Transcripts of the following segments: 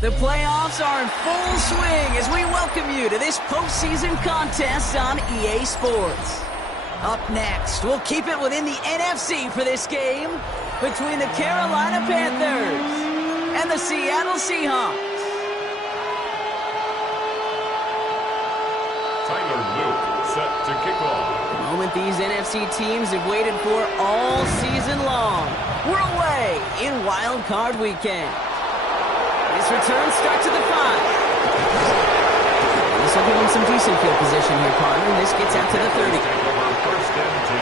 The playoffs are in full swing as we welcome you to this postseason contest on EA Sports. Up next, we'll keep it within the NFC for this game between the Carolina Panthers and the Seattle Seahawks. Tyler Luke set to kick off. The moment these NFC teams have waited for all season long. We're away in Wild Card Weekend. This return starts at the 5. This will give them some decent field position here, partner. This gets out to the 30. First and 10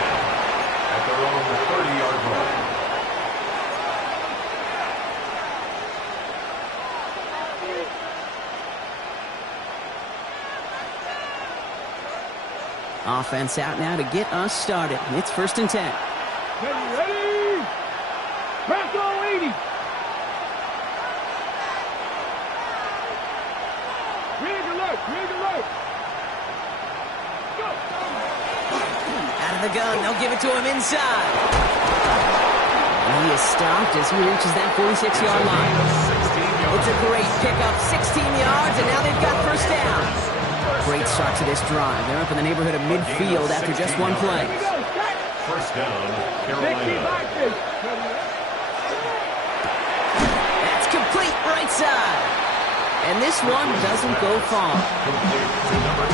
at their own 30-yard line. Offense out now to get us started. It's first and 10. Ready? Bronco 80. Rig alert. Go. Out of the gun. They'll give it to him inside. And he is stopped as he reaches that 46-yard line. It's a great pickup. 16 yards, and now they've got first down. Great start to this drive. They're up in the neighborhood of midfield after just one play. First down, Carolina. That's complete right side. And this one doesn't go far.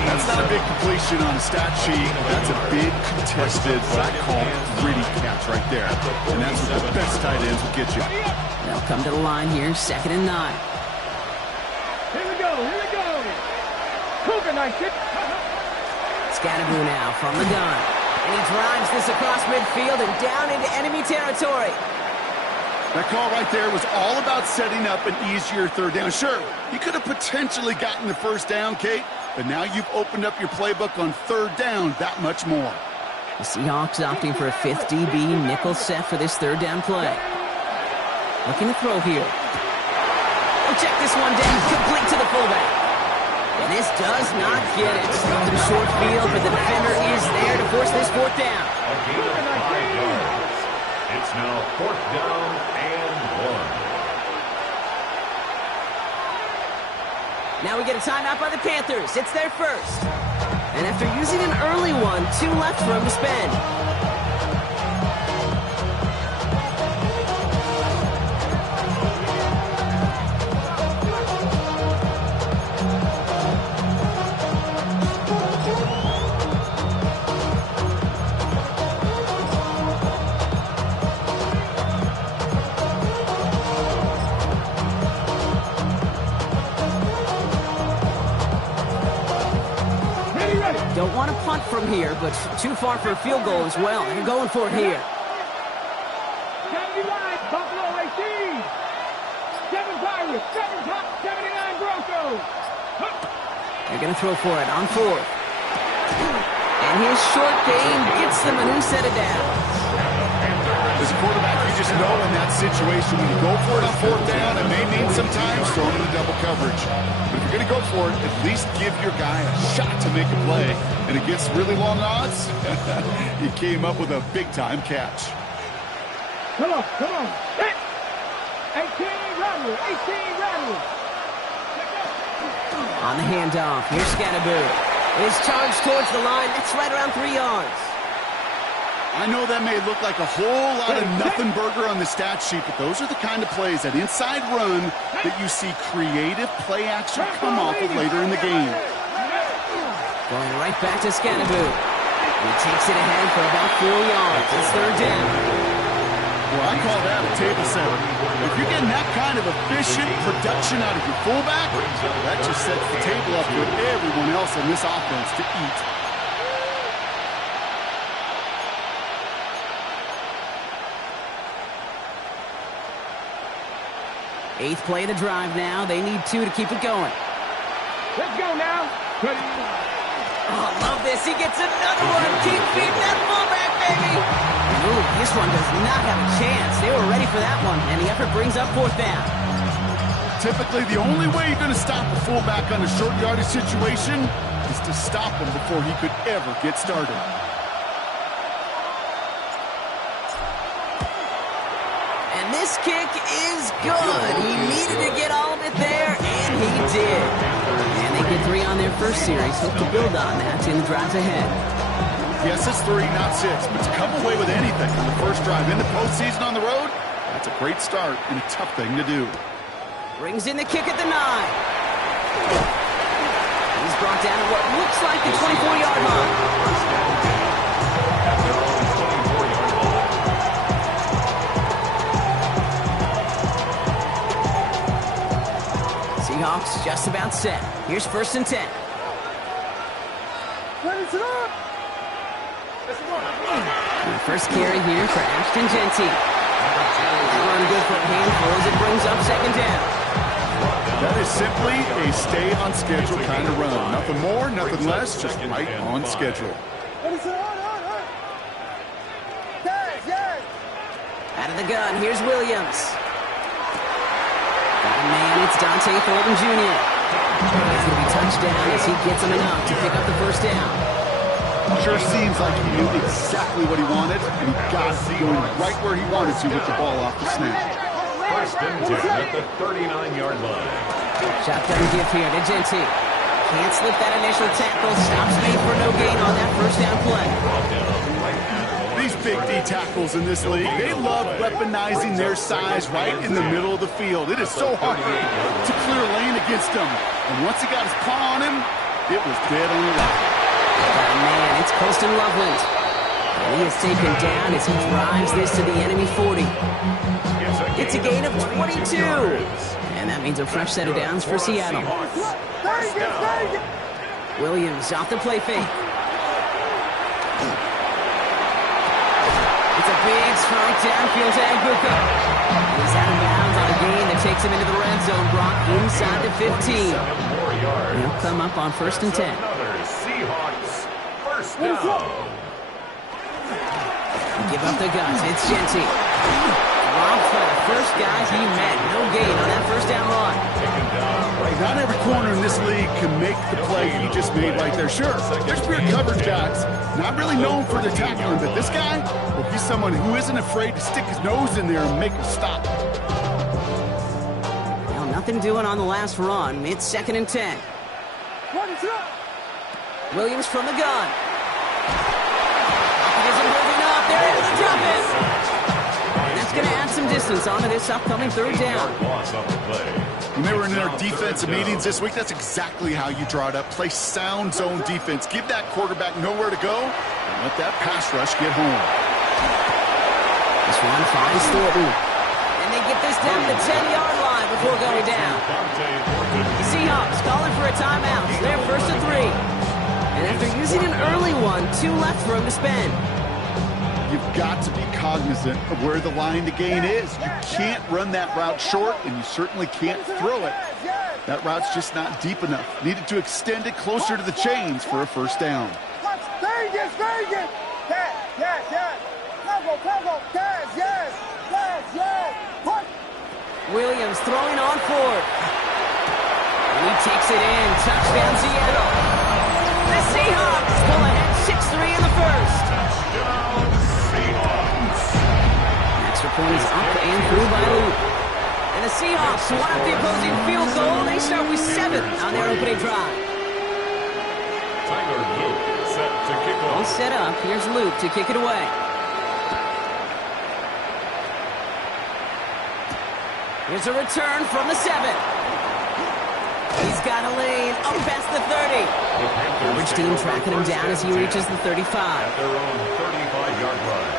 That's not a big completion on a stat sheet. That's a big contested, what I call gritty catch right there. And that's what the best tight ends will get you. They'll come to the line here, 2nd and 9. Here we go. Cougar night kick. Scatterboo now from the gun. And he drives this across midfield and down into enemy territory. That call right there was all about setting up an easier third down. Sure, he could have potentially gotten the first down, Kate, but now you've opened up your playbook on third down that much more. The Seahawks opting for a 5th DB nickel set for this third down play. Looking to throw here. Oh, check this one down, complete to the fullback. And this does not get it. Through the short field, but the defender is there to force this 4th down. A gain of 5 yards. It's now 4th down and 1. Now we get a timeout by the Panthers. It's their first. And after using an early one, 2 left for him to spend. Don't want to punt from here, but too far for a field goal as well. They're going for it here. 79, Buffalo 18. 7 Pirates, 79 Broncos. They're going to throw for it on 4th. And his short game gets them a new set of downs. As a quarterback, you just know in that situation when you go for it on 4th down, it may mean sometimes throwing into double coverage. But if you're going to go for it, at least give your guy a shot to make a play. And against really long odds, he came up with a big-time catch. Come on. 18 Rattle. On the handoff, here's Scatterboo. Is charged towards the line. It's right around 3 yards. I know that may look like a whole lot of nothing burger on the stat sheet, but those are the kind of plays, that inside run, that you see creative play action come off of later in the game. Going right back to Scatterboo. He takes it ahead for about 4 yards. It's 3rd down. Well, I call that a table setter. If you're getting that kind of efficient production out of your fullback, that just sets the table up for everyone else in this offense to eat. Eighth play of the drive now. They need 2 to keep it going. Let's go now. Ready. Oh, love this. He gets another one. Keep feeding that fullback, baby. Ooh, this one does not have a chance. They were ready for that one, and the effort brings up 4th down. Typically, the only way you're going to stop a fullback on a short yardage situation is to stop him before he could ever get started. And this kick is good. He needed to get all of it there, and he did. And they get 3 on their first series. Hope to build on that in the drives ahead. Yes, it's 3, not 6, but to come away with anything on the first drive in the postseason on the road, that's a great start and a tough thing to do. Brings in the kick at the 9. He's brought down at what looks like the 24-yard line. Seahawks just about set. Here's 1st and 10. The first carry here for Ashton Genty. That run good for a handful as it brings up 2nd down. That is simply a stay-on-schedule kind of run. Nothing more, nothing less, just right on schedule. Out of the gun, here's Williams. Got a man, it's Dante Thornton Jr. It's going to be touchdown as he gets him enough to pick up the 1st down. Sure seems like he knew exactly what he wanted, and he got it going right where he wanted to with the ball off the snap. 1st and 10 at the 39-yard line. Shotgun give here to Genty. Can't slip that initial tackle. Stops made for no gain on that 1st down play. These big D tackles in this league, they love weaponizing their size right in the middle of the field. It is so hard to clear a lane against them. And once he got his paw on him, it was dead on the line. Oh, man, it's Colston Loveland. And he is taken down as he drives this to the enemy 40. It's a gain of 22. And that means a fresh set of downs for Seattle. Williams off the play fake. It's a big strike downfield to Aguka. He's out of bounds on a gain that takes him into the red zone. Brought inside the 15. He'll come up on 1st and 10. Seahawks 1st down. Give up the guns. It's Genty. Robbed for the first guy he met. No gain on that 1st down run. Not every corner in this league can make the play he just made right there. Sure, there's pure coverage guys, not really known for their tackling, but this guy, well, he's someone who isn't afraid to stick his nose in there and make a stop. Well, nothing doing on the last run. It's 2nd and 10. Williams from the gun. Isn't moving up. They're into the drop it. And that's going to add some distance onto this upcoming 3rd down. When they were in their defensive meetings this week, that's exactly how you draw it up. Play sound zone defense. Give that quarterback nowhere to go and let that pass rush get home. This one finds Thornton. And they get this down to the 10-yard line before going down. The Seahawks calling for a timeout. They're 1st and 3. And after using an early one, 2 left for him to spend. You've got to be cognizant of where the line to gain is. You can't run that route short, and you certainly can't throw it. That route's just not deep enough. Needed to extend it closer to the chains for a 1st down. Very good. Yes. Williams throwing on 4th. And he takes it in. Touchdown, Seattle. The Seahawks pull ahead 6-3 in the 1st. Extra point is up and through by Luke. And the Seahawks won up the opposing field goal. They start with 7 on their opening drive. Tyler Luke set to kick off. All set up. Here's Luke to kick it away. Here's a return from the 7. He's got a lane up past the 30. Average team tracking him down as he reaches the 35. At their own 35-yard line.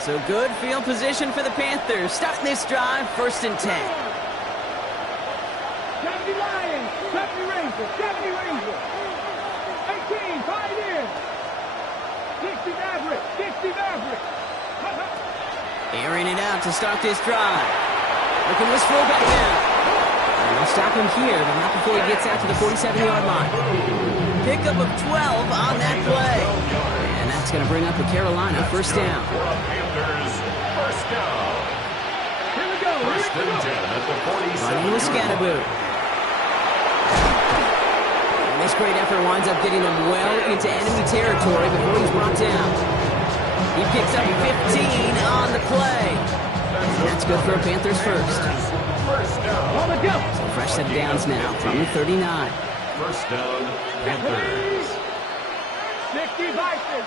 So good field position for the Panthers. Starting this drive, 1st and 10. Deputy Lions, Deputy Ranger. 18, 5 in. 60 Maverick. Airing it out to start this drive. Looking this fullback now. And they'll stop him here, but not before he gets out to the 47-yard line. Pickup of 12 on that play. And that's going to bring up the Carolina 1st down. Panthers 1st down. Here we go. 1st and 10 at the 47. Running with Scatterboot. And this great effort winds up getting them well into enemy territory before he's brought down. He He picks up 15 on the play. That's good for a Panthers first. On the go. So fresh set of downs now from the 39. First down, Panthers. 60 Vikings.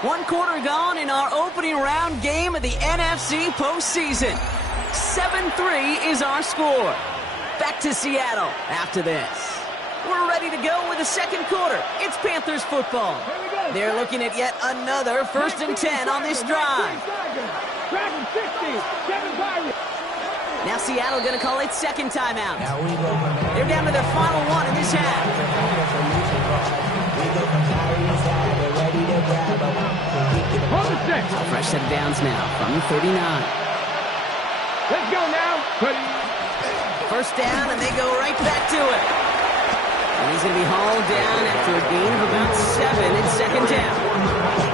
1 quarter gone in our opening round game of the NFC postseason. 7-3 is our score. Back to Seattle after this. We're ready to go with the second quarter. It's Panthers football. They're looking at yet another 1st and 10 on this drive. Dragon 60. 7 Pirates. Now Seattle going to call its second timeout. They're down to their final one in this half. On the 6. A fresh set of downs now from the 39. Let's go now. Ready. First down, and they go right back to it. And he's going to be hauled down after a gain of about 7 in second down.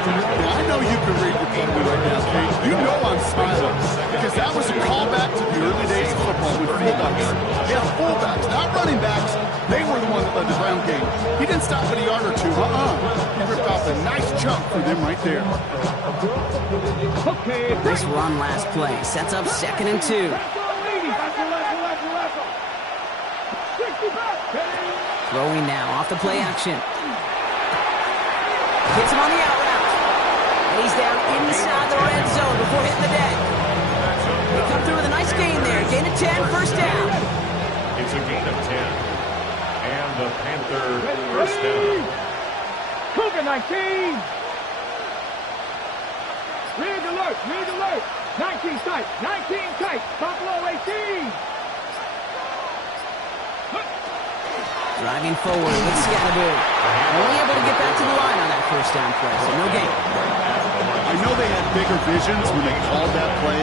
Now, I know you can read the people right now, Kate. You know I'm smiling because that was a callback to the early days of football with fullbacks. Yeah, fullbacks, not running backs. They were the ones that led the ground game. He didn't stop at a yard or two. He ripped off a nice chunk for them right there. Okay. This run last play sets up 2nd and 2. Throwing now off the play action. Hits him on the out route. And he's down inside the red zone before hitting the deck. They come through with a nice gain there. Gain of 10, first down. It's a gain of 10. And the Panthers first down. Cougar 19. Rig alert. Rig alert. 19 tight. 19 tight. Buffalo 18. Driving forward with Scatterboo. Only able to get back to the line on that first down play, so no gain. I know they had bigger visions when they called that play.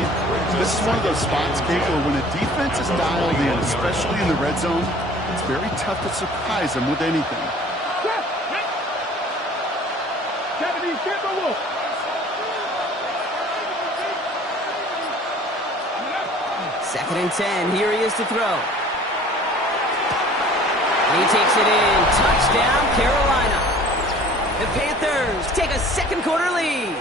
This is one of those spots, Kate, where when a defense is dialed in, especially in the red zone, it's very tough to surprise them with anything. 70 Timberwolves. Second and 10. Here he is to throw. He takes it in. Touchdown, Carolina. The Panthers take a second quarter lead.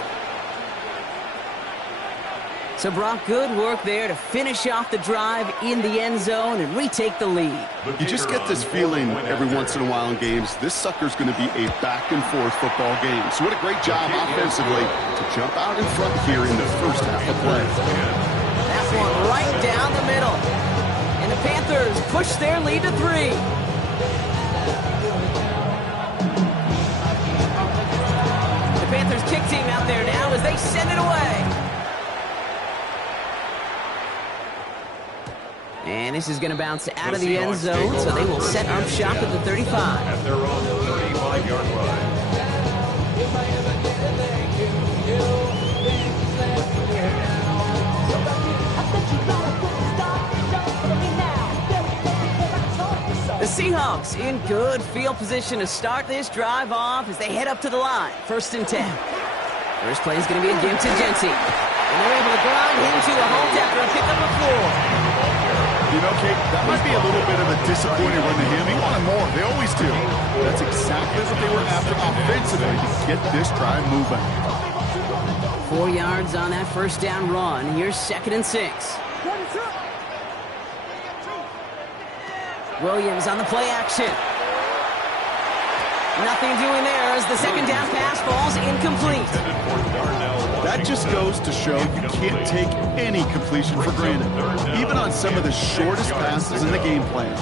So, Brock, good work there to finish off the drive in the end zone and retake the lead. You just get this feeling every once in a while in games, this sucker's going to be a back-and-forth football game. So what a great job offensively to jump out in front here in the first half of play. That one right down the middle. And the Panthers push their lead to 3. The Panthers kick team out there now as they send it away. And this is going to bounce out of the end zone, so they will set up shop at the 35. At their own 35-yard line. The Seahawks in good field position to start this drive off as they head up to the line. 1st and 10. First play is going to be a give to Jency. And they're able to grind him to a halt after a pickup of 4. You know, Kate, that might be a little bit of a disappointing run to him. He wanted more. They always do. That's exactly what they were after offensively to get this drive moving. 4 yards on that first down run. Here's 2nd and 6. Williams on the play action. Nothing doing there as the second down pass falls incomplete. That just goes to show you can't take any completion for granted, even on some of the shortest passes in the game plan.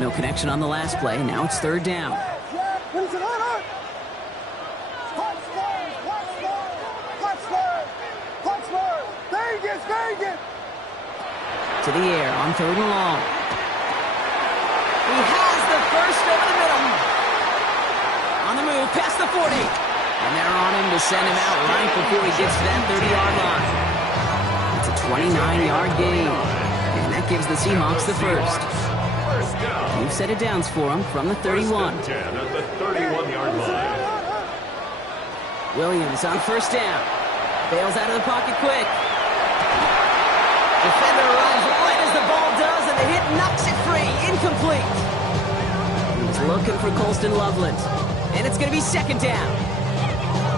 No connection on the last play. Now it's 3rd down. To the air on 3rd and long. He has the first over the middle. On the move, past the 40. And they're on him to send him out right before he gets to that 30-yard line. It's a 29-yard gain. And that gives the Seahawks the first. New set of downs for him from the 31. 10 at the 31-yard line. Williams on first down. Bails out of the pocket quick. Defender runs right as the ball does, and the hit knocks it free. Incomplete. He was looking for Colston Loveland. And it's going to be 2nd down.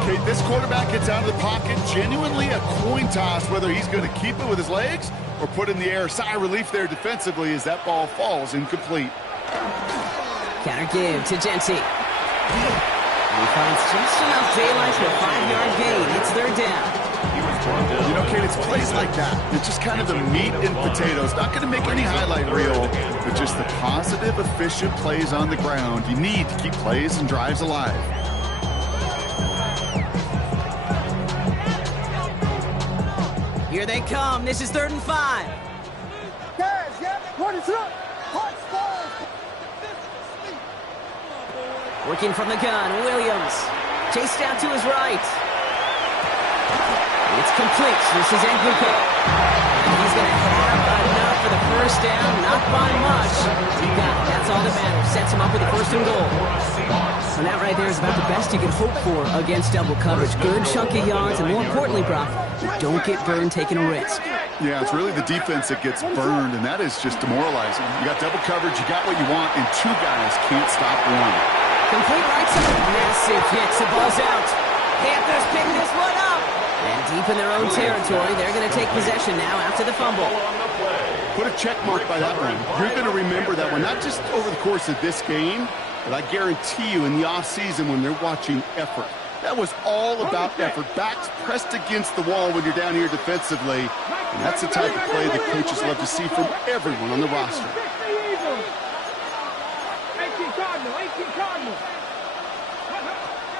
Okay, this quarterback gets out of the pocket, genuinely a coin toss, whether he's going to keep it with his legs or put it in the air. Sigh of relief there defensively as that ball falls incomplete. Counter give to Genty. He finds just enough daylight for a 5-yard gain. It's third down. You know, Kate, it's plays like that. It's just kind of the meat and potatoes. Not going to make any highlight reel, but just the positive, efficient plays on the ground. You need to keep plays and drives alive. Here they come. This is 3rd and 5. Working from the gun, Williams. Chased out to his right. It's complete. This is Nguko. And he's going to have enough for the first down. Not by much. He got it. That's all that matters. Sets him up with a 1st and goal. And that right there is about the best you can hope for against double coverage. Good chunky yards, and more importantly, Brock, don't get burned taking a risk. Yeah, it's really the defense that gets burned, and that is just demoralizing. You got double coverage, you got what you want, and 2 guys can't stop one. Complete right side. Massive hits. The ball's out. Panthers pick this one up. And deep in their own territory, they're going to take possession now after the fumble. Put a check mark by that one. You're going to remember that one, not just over the course of this game, but I guarantee you in the offseason when they're watching effort. That was all about effort. Backs pressed against the wall when you're down here defensively. And that's the type of play that coaches love to see from everyone on the roster.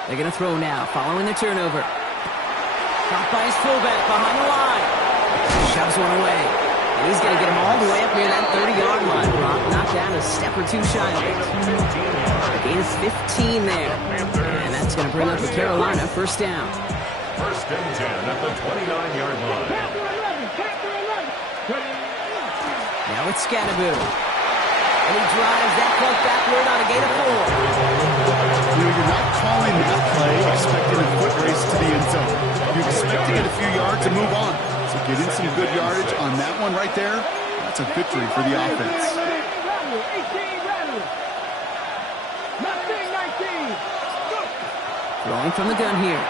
They're going to throw now, following the turnover. Caught by his fullback behind the line. Shoves one away. And he's going to get him all the way up near that 30-yard line. Brock knocked down a step or 2 shy of it. Gain of 15 there. And that's going to bring up the Carolina 1st down. 1st and 10 at the 29-yard line. Now it's Scatteroo. And he drives that clock backward on a gain of 4. You're not calling that play expecting a foot race to the end zone. You expect to get a few yards and move on. So getting some good yardage on that one right there, that's a victory for the offense. Throwing from the gun here.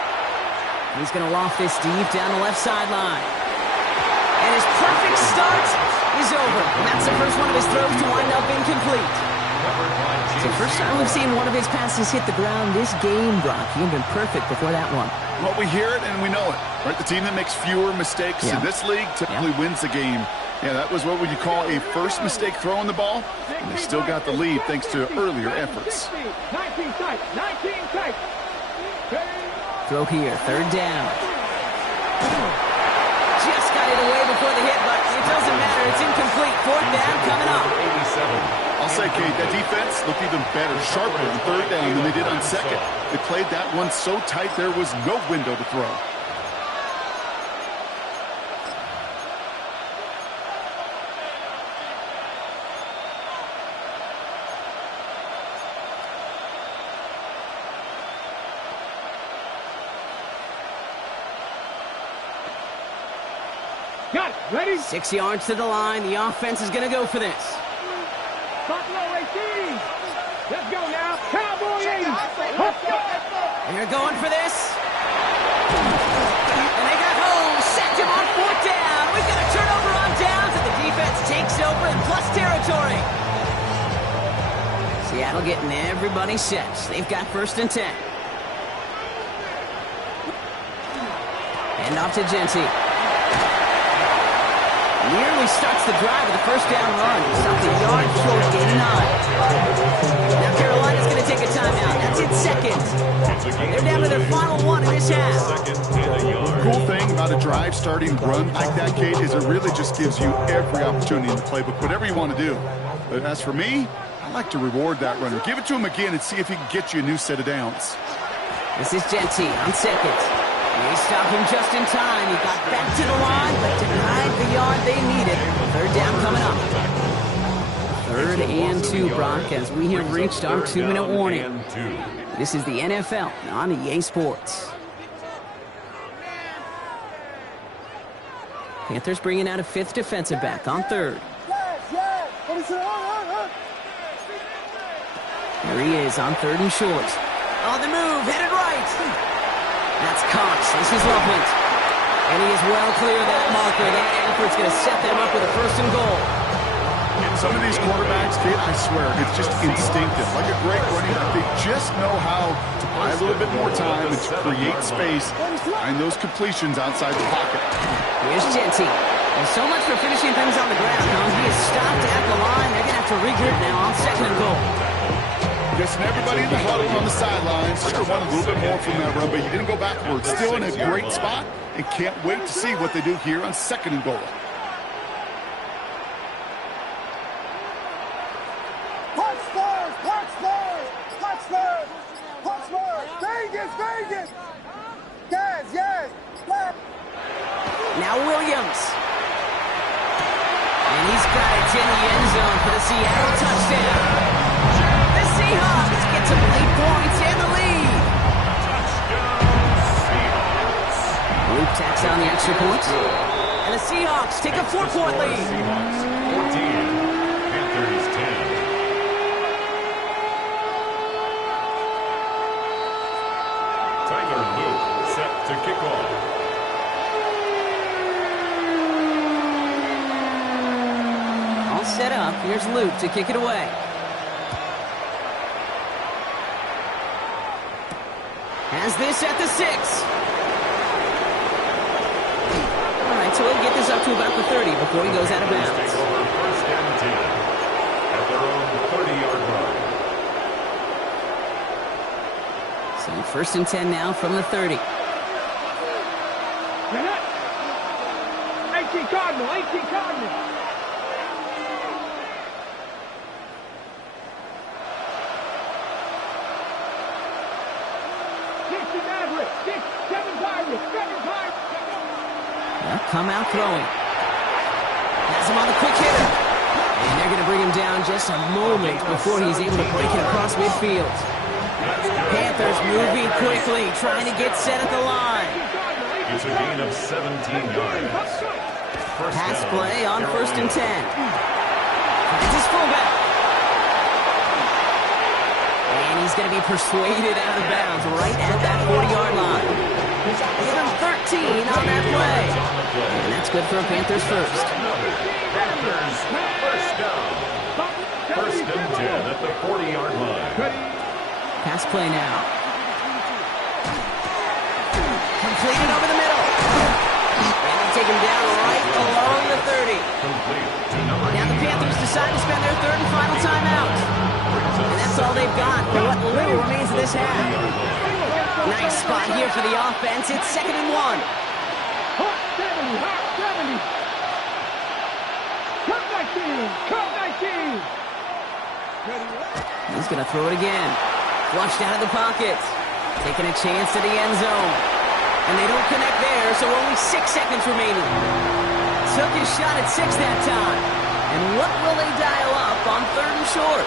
He's going to loft this deep down the left sideline. And his perfect start is over. And that's the first one of his throws to wind up incomplete. It's the first time we've seen one of his passes hit the ground this game, Brock. He had been perfect before that one. Well, we hear it and we know it, right? The team that makes fewer mistakes in this league typically wins the game. Yeah, that was what would you call a first mistake throwing the ball, and they still got the lead thanks to earlier efforts. 19 tight, 19 tight. Throw here, 3rd down. Just got it away before the hit, but it doesn't matter. It's incomplete. 4th down coming up. I'll say, Kate, that defense looked even better, sharper on 3rd down than they did on 2nd. They played that one so tight there was no window to throw. Got it. Ready? 6 yards to the line. The offense is going to go for this. Buffalo 18. Let's go now. Cowboy 80. Let's go. And they're going for this. And they got home. Sacked him on 4th down. We've got a turnover on downs, and the defense takes over in plus territory. Seattle getting everybody set. They've got 1st and 10. And off to Genty. Nearly starts the drive with a 1st down run. Stopped a yard short, gain 9. Now Carolina's going to take a timeout. That's in 2nd. They're down to their final 1 in this half. The cool thing about a drive starting run like that, Kate, is it really just gives you every opportunity in the playbook, whatever you want to do. But as for me, I like to reward that runner. Give it to him again and see if he can get you a new set of downs. This is Genty on 2nd. They stopped him just in time. He got back to the line, but denied the yard they needed. 3rd down coming up. 3rd and 2, Brock, as we have reached our 2-minute warning. This is the NFL on EA Sports. Panthers bringing out a 5th defensive back on 3rd. There he is on 3rd and short. On the move, headed right. That's Cox. This is Loveland. And he is well clear of that marker. That effort's going to set them up with a first and goal. And some of these quarterbacks, kid, I swear, it's just instinctive. Like a great running back, they just know how to buy a little bit more time and to create space, find those completions outside the pocket. Here's Genty. And so much for finishing things on the ground, huh? He is stopped at the line. They're going to have to regroup now on second and goal. Guessing everybody in the huddle on the sidelines just want a little bit more from that run, but you didn't go backwards. Still in a great spot, and can't wait to see what they do here on second and goal. Vegas! Yes! Now Williams. And he's got it in the end zone for the Seattle touchdown. The Seahawks get some late points and the lead. Luke tacks on the extra point. And the Seahawks take a 4-point lead. Seahawks 14, Panthers 10. Tyler Luke set to kick off. All set up. Here's Luke to kick it away. Has this at the 6. All right, so he'll get this up to about the 30 before he goes out of bounds. Take over first and 10 at their own 30-yard line. So first and 10 now from the 30. 18 Cardinal. 60 Maverick. 7 Pirates. They'll come out throwing. Has him on the quick hitter. And they're going to bring him down just a moment before he's able to break it across midfield. Panthers moving quickly, trying to get set at the line. It's a gain of 17 yards. Pass play on first and 10. Finds his fullback. And he's going to be persuaded out of bounds right at that 40-yard line. Give him 13 on that play. And that's good for a Panthers first. Panthers first down. First and 10 at the 40-yard line. Pass play now. Completed over the middle. And they take him down right along the 30. Now the Panthers decide to spend their third and final timeout. And that's all they've got for what little remains of this half. Nice spot here for the offense. It's 2nd and 1. Hot 70. Cut 19. He's going to throw it again. Flushed out of the pocket. Taking a chance to the end zone. And they don't connect there, so only 6 seconds remaining. Took his shot at 6 that time. And what will they dial up on 3rd and short?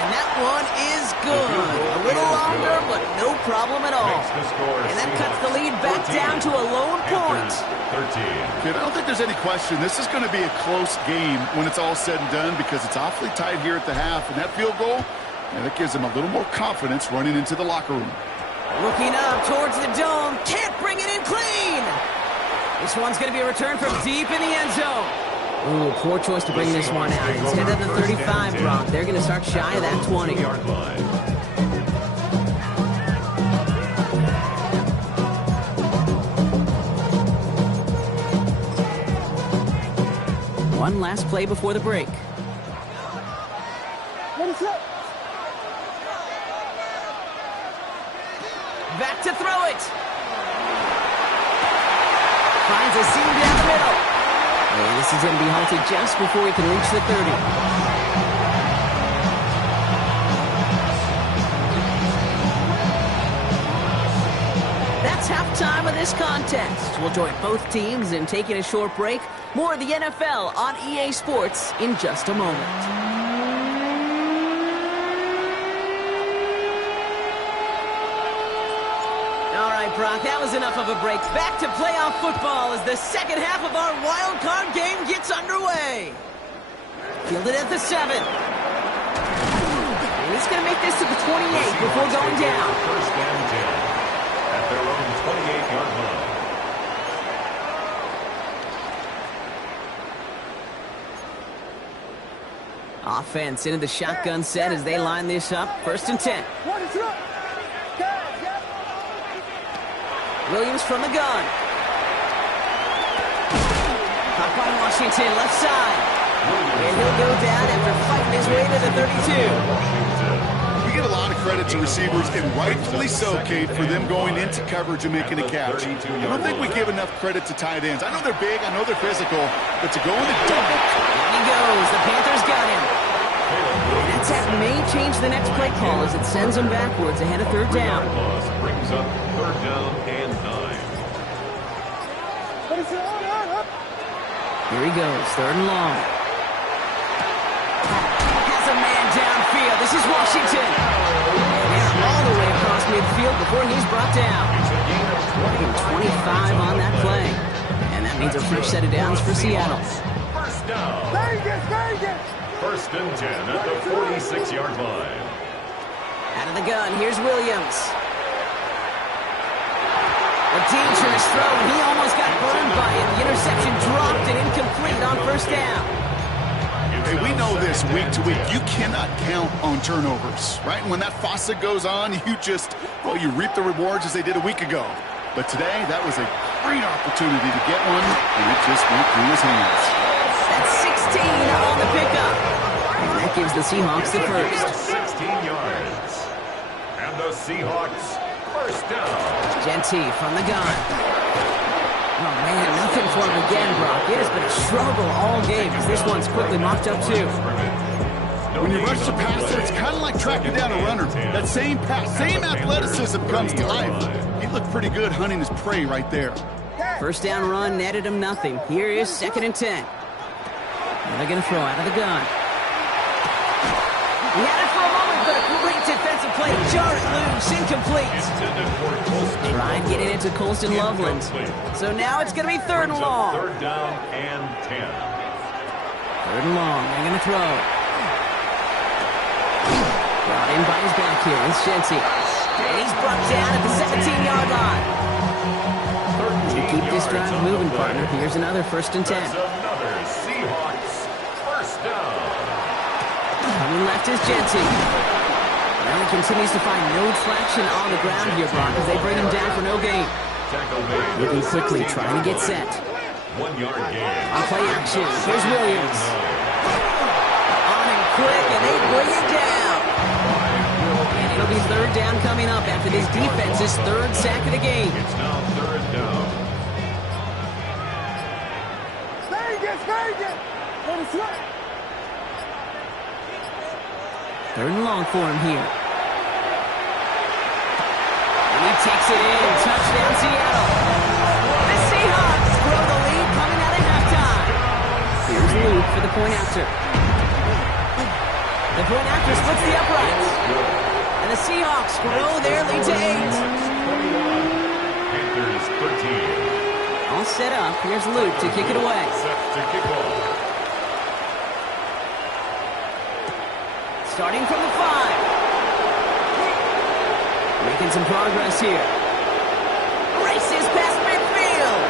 And that one is good. A little longer, but no problem at all. And that cuts the lead back down to a lone point. 13. Kid, I don't think there's any question. This is going to be a close game when it's all said and done because it's awfully tight here at the half. And that field goal, that gives them a little more confidence running into the locker room. Looking up towards the dome. Can't bring it in clean. This one's going to be a return from deep in the end zone. Ooh, poor choice to bring this one out. Instead of the 35 drop, they're going to start shy of that 20. Yard line. One last play before the break. Back to throw it. Finds a seam down the middle. And this is going to be halted just before he can reach the 30. That's halftime of this contest. We'll join both teams in taking a short break. More of the NFL on EA Sports in just a moment. Brock, that was enough of a break. Back to playoff football as the second half of our wild card game gets underway. Fielded at the 7. And he's He's going to make this to the 28 before going down. First and 10 at their own 28-yard line. Offense into the shotgun set as they line this up. First and 10. Williams from the gun. Caught by Washington, left side. And he'll go down after fighting his way to the 32. We get a lot of credit to receivers, and rightfully so, Kate, for them going into coverage and making a catch. I don't think we give enough credit to tight ends. I know they're big, I know they're physical, but to go into double. There he goes. The Panthers got him. That sack may change the next play call as it sends them backwards ahead of third down. Brings up third down and 9. Here he goes, third and long. Has a man downfield. This is Washington. And all the way across midfield before he's brought down. 25 on that play. And that means a fresh set of downs for Seattle. First down. First and 10 at the 46-yard line. Out of the gun, here's Williams. A dangerous throw, and he almost got burned by it. The interception dropped and incomplete on first down. Hey, we know this week to week. You cannot count on turnovers, right? And when that faucet goes on, you reap the rewards as they did a week ago. But today, that was a great opportunity to get one, and it just went through his hands. That's 16 on the pickup. And that gives the Seahawks the first. 16 yards. And the Seahawks first down. Genty from the gun. Oh, man, nothing for him again, Brock. It has been a struggle all game as this one's quickly mocked up, too. When you rush the passer, it's kind of like tracking down a runner. That same pass, same athleticism comes to life. He looked pretty good hunting his prey right there. First down run netted him nothing. Here is second and 10. Now they're going to throw out of the gun. He had it for a moment, but a great defensive play. Jar it loose, incomplete. Trying getting it to Colston Loveland. So now it's going to be third and long. Third down and 10. Third and long. They're going to throw. Brought in by his back here. It's Genty. And he's brought down at the 17-yard line. To keep this drive moving, partner, here's another first and 10. That's another Seahawks first down. Coming left is Genty. Well, he continues to find no traction on the ground here, Brock, as they bring him down for no gain. Looking quickly, trying to get set. 1 yard gain. On play action, here's Williams. On him quick, and they bring it down. And it'll be third down coming up after this defense's third sack of the game. It's now third down. Third and long for him here. And he takes it in. Touchdown, Seattle. The Seahawks throw the lead coming out of halftime. Here's Luke for the point after. The point after splits the uprights. And the Seahawks grow their lead to 8. Panthers 13. All set up. Here's Luke to kick it away. Set to kick off. Starting from the 5. Making some progress here. Races past midfield.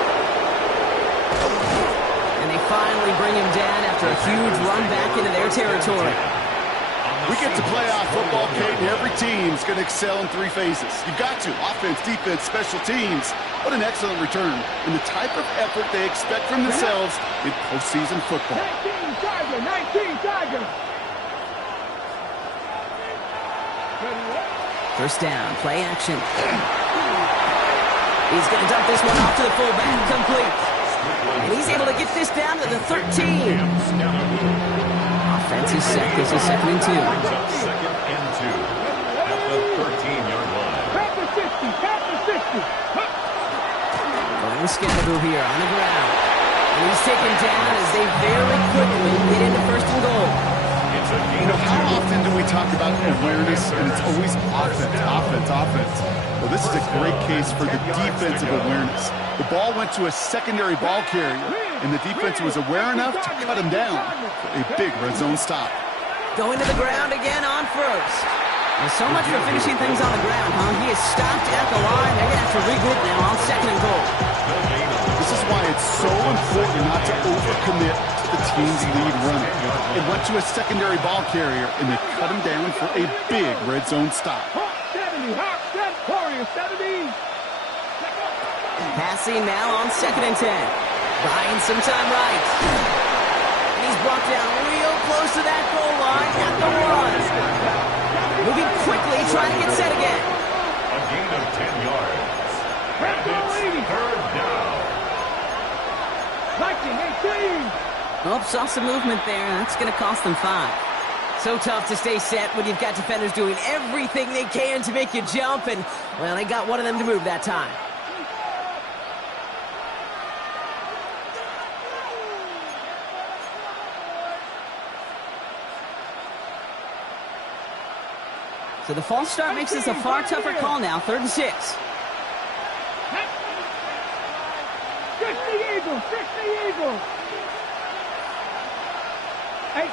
And they finally bring him down after a huge run back into their territory. We get to playoff football, Kate, and every team's going to excel in 3 phases. You've got to. Offense, defense, special teams. What an excellent return. And the type of effort they expect from themselves in postseason football. 19 Tiger. First down, play action. He's going to dump this one off to the fullback, complete. And he's able to get this down to the 13. Offense is set. This is second and 2. Second and 2 at the 13-yard line. Past the 60. Going to Scalaboo here on the ground. And he's taken down as they very quickly get into first and goal. How often do we talk about awareness, and it's always offense? Well, this is a great case for the defensive awareness. The ball went to a secondary ball carrier, and the defense was aware enough to cut him down for a big red zone stop. Going to the ground again on first. Well, so much for finishing things on the ground, huh? He is stopped at the line. They're going to have to regroup now on 2nd and goal. This is why it's so important not to overcommit to the team's lead runner. It went to a secondary ball carrier, and they cut him down for a big red zone stop. 70, Warriors 70. Passing now on 2nd and 10. Buying some time right. And he's brought down real close to that goal line at the 1. Moving quickly, trying to get set again. A gain of 10 yards. And it's 3rd down. 19, 18. Oh, saw some movement there. That's going to cost them 5. So tough to stay set when you've got defenders doing everything they can to make you jump. And, well, they got one of them to move that time. So the false start makes this a far tougher call now. 3rd and 6. 60 Eagles, 60 Eagles. 18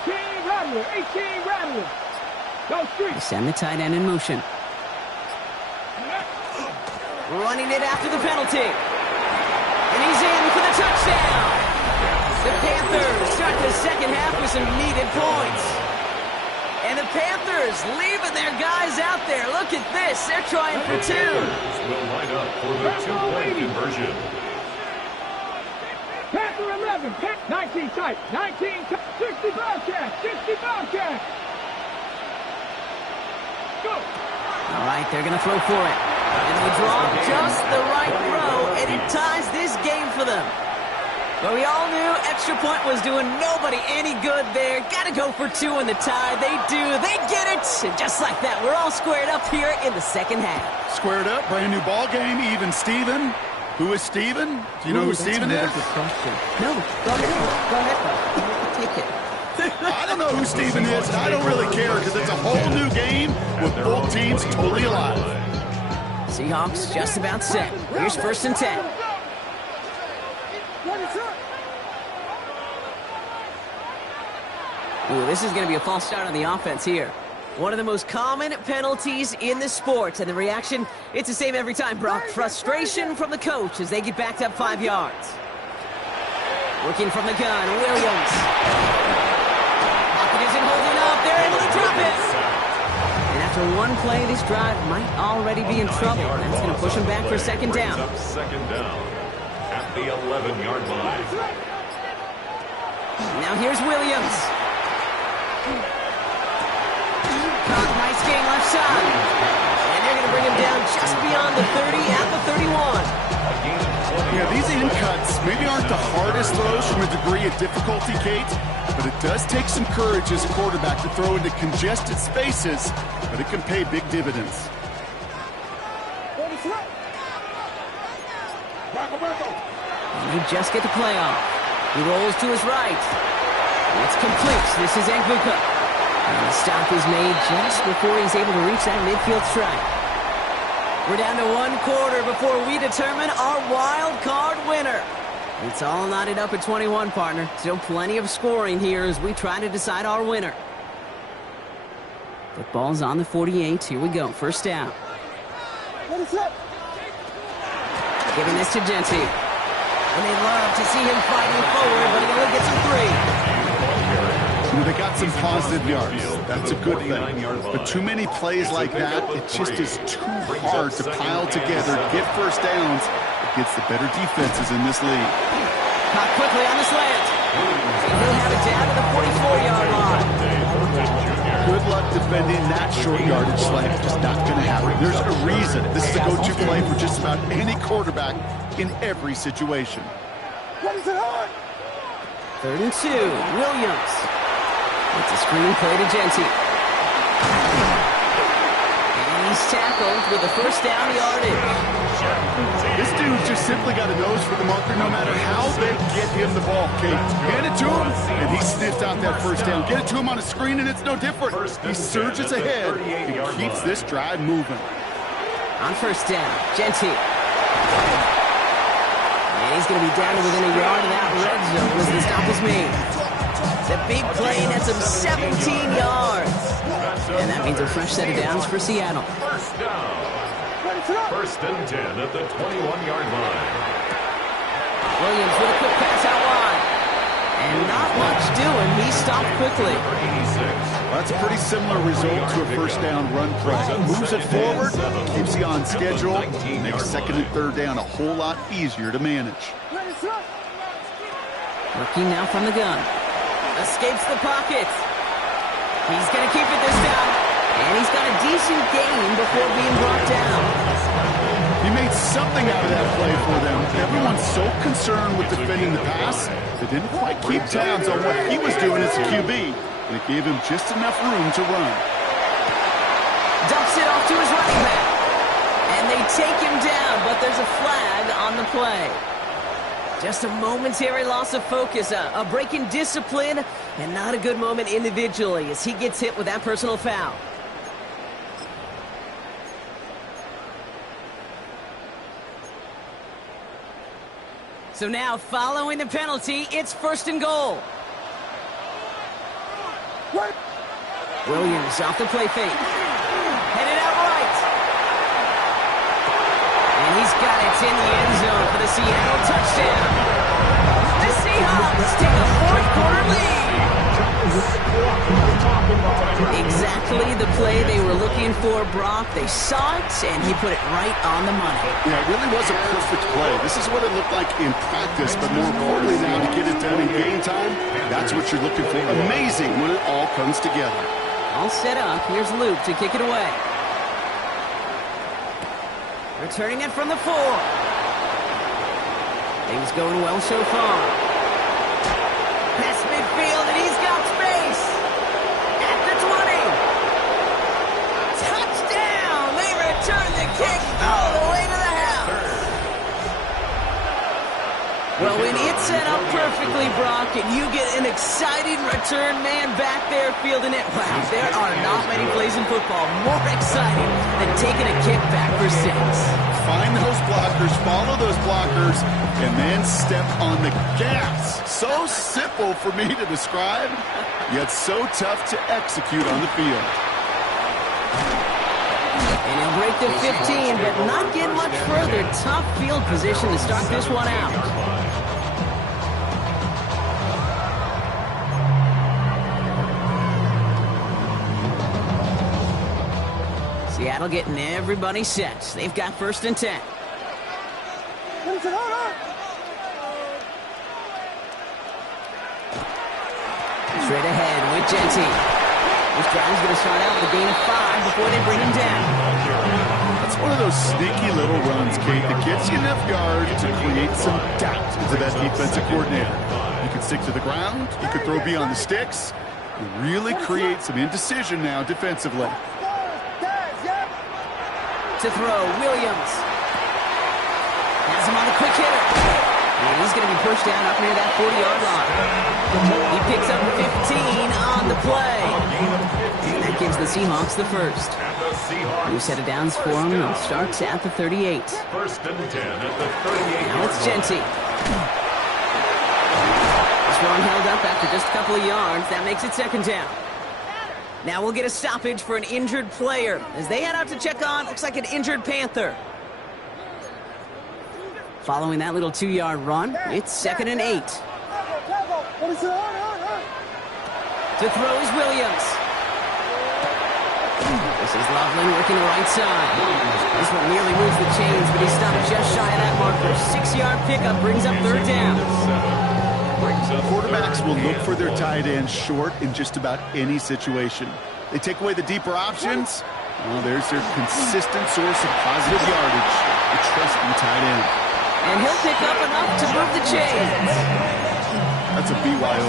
Rattler, 18 Rattler. Go They street. send the tight end in motion. Running it after the penalty. And he's in for the touchdown. The Panthers start the second half with some needed points. And the Panthers leaving their guys out there. Look at this. They're trying for 2. Will line up for the 2-point conversion. Panther 11, 19 tight, 19 tight, 60 Bobcats, 60 Bobcats. Go. All right, they're going to throw for it. And they draw just the right throw, and it ties this game for them. But we all knew extra point was doing nobody any good there. Got to go for 2 in the tie. They do. They get it. And just like that, we're all squared up here in the second half. Squared up, brand new ball game, even Steven. Who is Steven? Do you know who Steven is? No, go ahead. Take it. I don't know who Steven is, and I don't really care because it's a whole new game with both teams totally alive. Seahawks just about set. Here's 1st and 10. Ooh, this is going to be a false start on the offense here. One of the most common penalties in the sport, and the reaction, it's the same every time, Brock. Frustration from the coach as they get backed up 5 yards. Working from the gun, Williams. Pocket isn't holding up. They're able to drop it. And after one play, this drive might already be in trouble. That's going to push them back for 2nd down. Up 2nd down at the 11-yard line. Now here's Williams. Nice gain left side. And they're going to bring him down just beyond the 30 at the 31. Yeah, these in cuts maybe aren't the hardest throws from a degree of difficulty, Kate, but it does take some courage as a quarterback to throw into congested spaces, but it can pay big dividends. And they just get the play off. He rolls to his right. It's complete. This is Nguka. And the stop is made just before he's able to reach that midfield strike. We're down to 1 quarter before we determine our wild card winner. It's all knotted up at 21, partner. Still plenty of scoring here as we try to decide our winner. The ball's on the 48. Here we go. 1st down. Giving this to Genty. And they love to see him fighting forward, but he only gets him 3. They got some positive yards. That's a good thing. But too many plays like that, it just is too hard to pile together, get 1st downs against the better defenses in this league. Caught quickly on the slant. And he'll have it down to the 44-yard line. Good luck defending that short yardage slant. Just not going to happen. There's a reason this is a go-to play for just about any quarterback in every situation. 3rd and 2. Williams. It's a screen play to Genty. And he's tackled with the 1st down yardage. This dude just simply got a nose for the marker no matter how they get him the ball, Kate. Hand it to him, and he sniffed out that 1st down. Get it to him on a screen, and it's no different. He surges ahead and keeps this drive moving. On 1st down, Genty. And he's going to be down to within a yard of that red zone as the stop is made. The big play nets him 17 yards. And that means a fresh set of downs for Seattle. First down. First and 10 at the 21-yard line. Williams with a quick pass out wide. And not much doing. He stopped quickly. That's a pretty similar result to a first down run play. Moves it forward, keeps you on schedule, makes second and third down a whole lot easier to manage. Working now from the gun. Escapes the pocket. He's going to keep it this time. And he's got a decent gain before being brought down. He made something out of that play for them. Everyone's so concerned with defending the pass, they didn't quite keep tabs on what he was doing as a QB. And it gave him just enough room to run. Dumps it off to his running back. And they take him down, but there's a flag on the play. Just a momentary loss of focus, a break in discipline, and not a good moment individually as he gets hit with that personal foul. So now, following the penalty, it's first and goal. Williams off the play fake. Headed out right. And he's got it in the end zone for the Seattle touchdown. The Seahawks take a fourth-quarter lead. Exactly the play they were looking for, Brock. They saw it, and he put it right on the money. Yeah, it really was a perfect play. This is what it looked like in practice, but more importantly now to get it done in game time, that's what you're looking for. Amazing when it all comes together. All set up. Here's Luke to kick it away. Returning it from the 4. Things going well so far. Past midfield, and he's got space. At the 20. Touchdown! They return the kick all the way to the house. Well, when it's set up perfectly, Brock, and you get an exciting return man back there fielding it, wow, there are not many plays in football more exciting than taking a kick back for 6. Find those blockers, follow those blockers, and then step on the gas. So simple for me to describe, yet so tough to execute on the field. And he'll break the 15, but not get much further. Tough field position to start this one out. Seattle getting everybody set. They've got first and 10. Straight ahead with Genty. This drive is going to start out with a gain of 5 before they bring him down. That's one of those sneaky little runs, Kate, that gets you enough yards to create some doubt into that defensive coordinator. You can stick to the ground, you could throw beyond the sticks, and really create some indecision now defensively. To throw, Williams. Has him on a quick hitter. And he's going to be pushed down up near that 40-yard line. He picks up 15 on the play. And that gives the Seahawks the first. New set of downs for him. It starts at the 38. First and 10 at the 38. Now it's Genty. This one held up after just a couple of yards. That makes it second down. Now we'll get a stoppage for an injured player as they head out to check on, looks like an injured Panther. Following that little 2-yard run, it's second and 8. To throw is Williams. This is Loveland working the right side. This one nearly moves the chains, but he stopped just shy of that marker. 6-yard pickup brings up third down. Quarterbacks will look for their tight end short in just about any situation. They take away the deeper options. Well, there's their consistent source of positive yardage. The trusty tight end. And he'll pick up enough to move the chains. That's a BYO.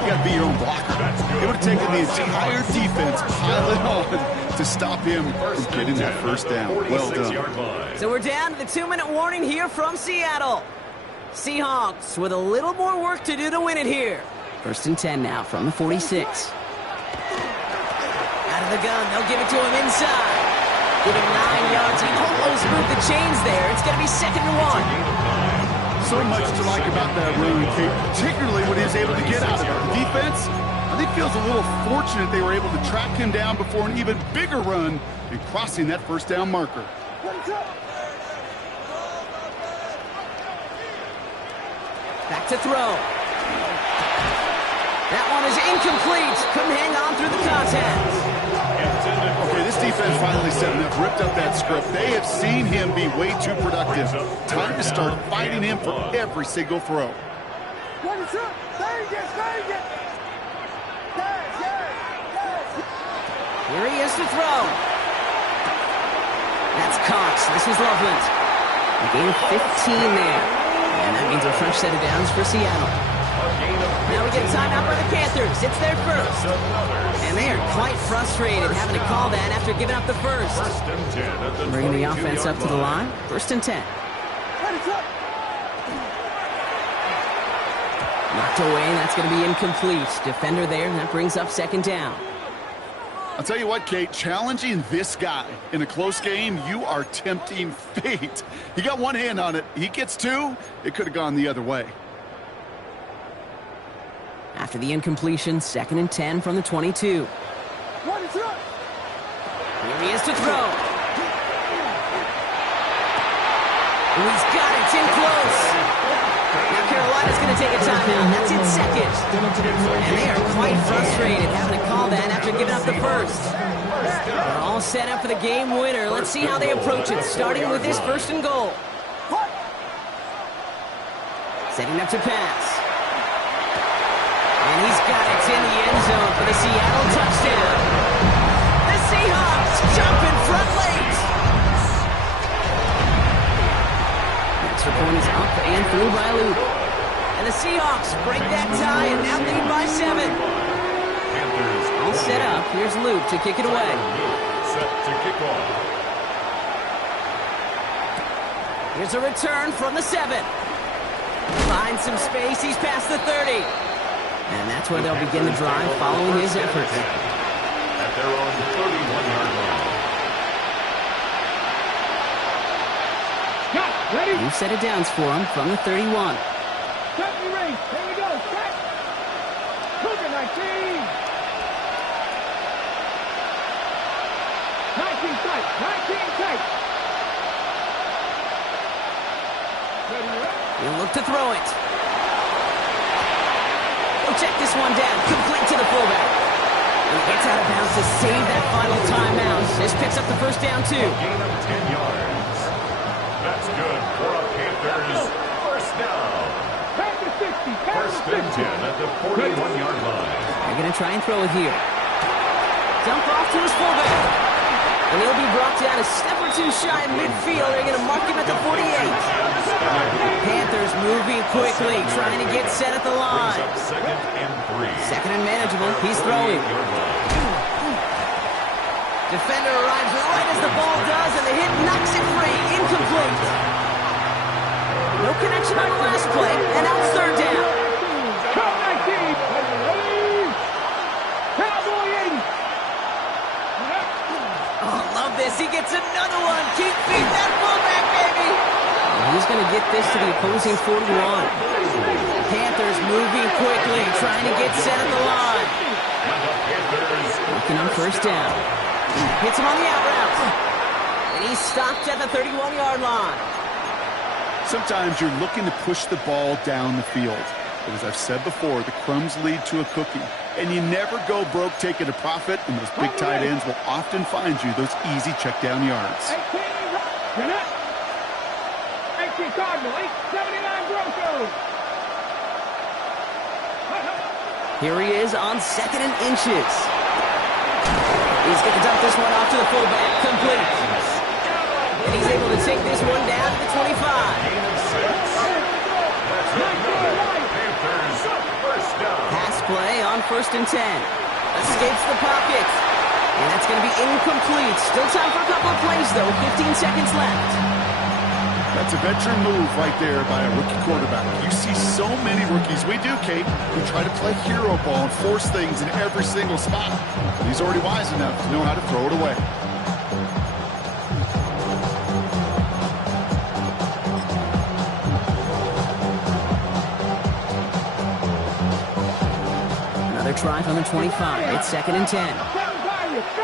You got to be your own blocker. It would have taken the entire defense piling on to stop him from getting that first down. Well done. So we're down to the 2-minute warning here from Seattle. Seahawks with a little more work to do to win it here. First and 10 now from the 46. Out of the gun, they'll give it to him inside. Give him 9 yards. He almost moved the chains there. It's going to be second and 1. So much to like about that run, Kate, particularly when he was able to get out of it. The defense, I think feels a little fortunate they were able to track him down before an even bigger run and crossing that first down marker. Back to throw. That one is incomplete. Couldn't hang on through the contact. Okay, this defense finally stepping up, ripped up that script. They have seen him be way too productive. Time to start fighting him for every single throw. Here he is to throw. That's Cox. This is Loveland. A gain of 15 there. And that means a fresh set of downs for Seattle. Now we get a timeout by the Panthers. It's their first. And they are quite frustrated having to call that after giving up the first. Bringing the offense up to the line. 1st and 10. Knocked away, and that's going to be incomplete. Defender there, and that brings up 2nd down. I'll tell you what, Kate, challenging this guy in a close game, you are tempting fate. He got one hand on it. He gets two. It could have gone the other way. After the incompletion, 2nd and 10 from the 22. Here he is to throw. Oh, he's got it. It's in close. Now Carolina's going to take a timeout. That's in 2nd. And they are quite frustrated having to call that after giving up the first. They're all set up for the game winner. Let's see how they approach it, starting with this 1st and goal. Setting up to pass. And he's got it in the end zone for the Seattle touchdown. The Seahawks jump in front late. Extra point is up and through by Luke. And the Seahawks break that tie and now lead by 7. All set up. Here's Luke to kick it away. Set to kick off. Here's a return from the 7. Finds some space. He's past the 30. And that's where they'll begin the drive following his efforts. At their own 31-yard line. Ready? New set of downs for him from the 31. Set and race. Here we go. Set. Cougar 19. 19 tight. 19 tight. Ready, ready. He'll look to throw it. He'll check this one down. Complete to the fullback. And he gets out of bounds to save that final timeout. This picks up the 1st down, too. Gain of 10 yards. That's good for a Panthers 1st down. Panther 60. 1st and 10 at the 41-yard line. They're going to try and throw it here. Dump off to his fullback. And he'll be brought down a step or two shy of midfield. They're going to mark him at the 48. Panthers moving quickly, trying to get set at the line. 2nd and 3. 2nd and manageable. He's throwing. Defender arrives right as the ball does, and the hit knocks it free. Incomplete. No connection on the last play, and now it's 3rd down. Count 19. Ready. Cowboy 80. Oh, love this. He gets another one. Keep feeding that fullback, baby. And he's going to get this to the opposing 41. Panthers moving quickly, trying to get set at the line. Working on 1st down. Hits him on the out route. And he's stopped at the 31-yard line. Sometimes you're looking to push the ball down the field. But as I've said before, the crumbs lead to a cookie. And you never go broke taking a profit, and those big tight ends will often find you those easy check down yards. 18 Cardinal, 879 Broncos. Here he is on 2nd and inches. He's going to dump this one off to the fullback. Complete. And he's able to take this one down to the 25. Pass play on 1st and 10. Escapes the pocket. And that's going to be incomplete. Still time for a couple of plays, though. 15 seconds left. That's a veteran move right there by a rookie quarterback. You see so many rookies, we do, Kate, who try to play hero ball and force things in every single spot. But he's already wise enough to know how to throw it away. try from the 25. It's 2nd and 10. Second Pirates.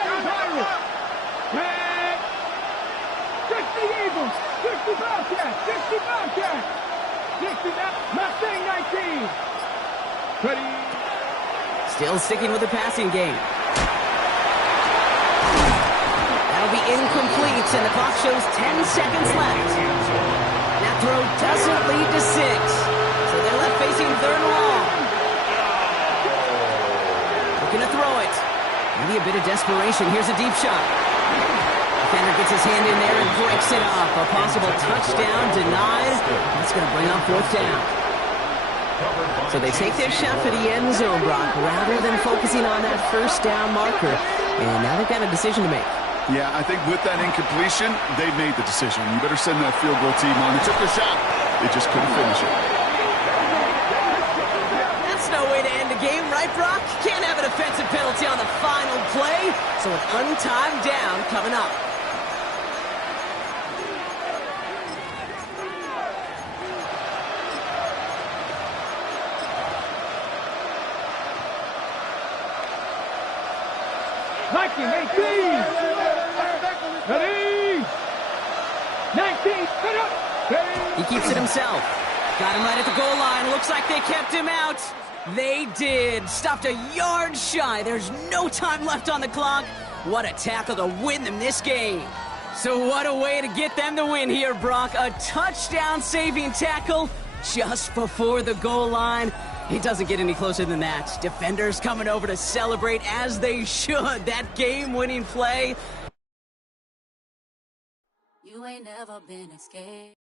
60 Eagles. 60 Bobcats. 60 Bobcats. 60 Mustang 19. Ready. Still sticking with the passing game. That'll be incomplete, and the clock shows 10 seconds left. That throw doesn't lead to 6, so they're left facing 3rd and long. Looking to throw it. Maybe a bit of desperation. Here's a deep shot. Defender gets his hand in there and breaks it off. A possible touchdown denied. That's going to bring up 4th down. So they take their shot for the end zone, Brock, rather than focusing on that 1st down marker. And now they've got a decision to make. Yeah, I think with that incompletion, they made the decision. You better send that field goal team on. They took their shot. They just couldn't finish it. That's no way to end a game, right, Brock? Can't have an offensive penalty on the final play. So an untimed down coming up. Viking 18. Ready. 19. Set up. He keeps it himself. Got him right at the goal line. Looks like they kept him out. They did. Stopped a yard shy. There's no time left on the clock. What a tackle to win them this game. So what a way to get them the win here, Brock. A touchdown-saving tackle just before the goal line. It doesn't get any closer than that. Defenders coming over to celebrate as they should. That game-winning play. You ain't never been escaped.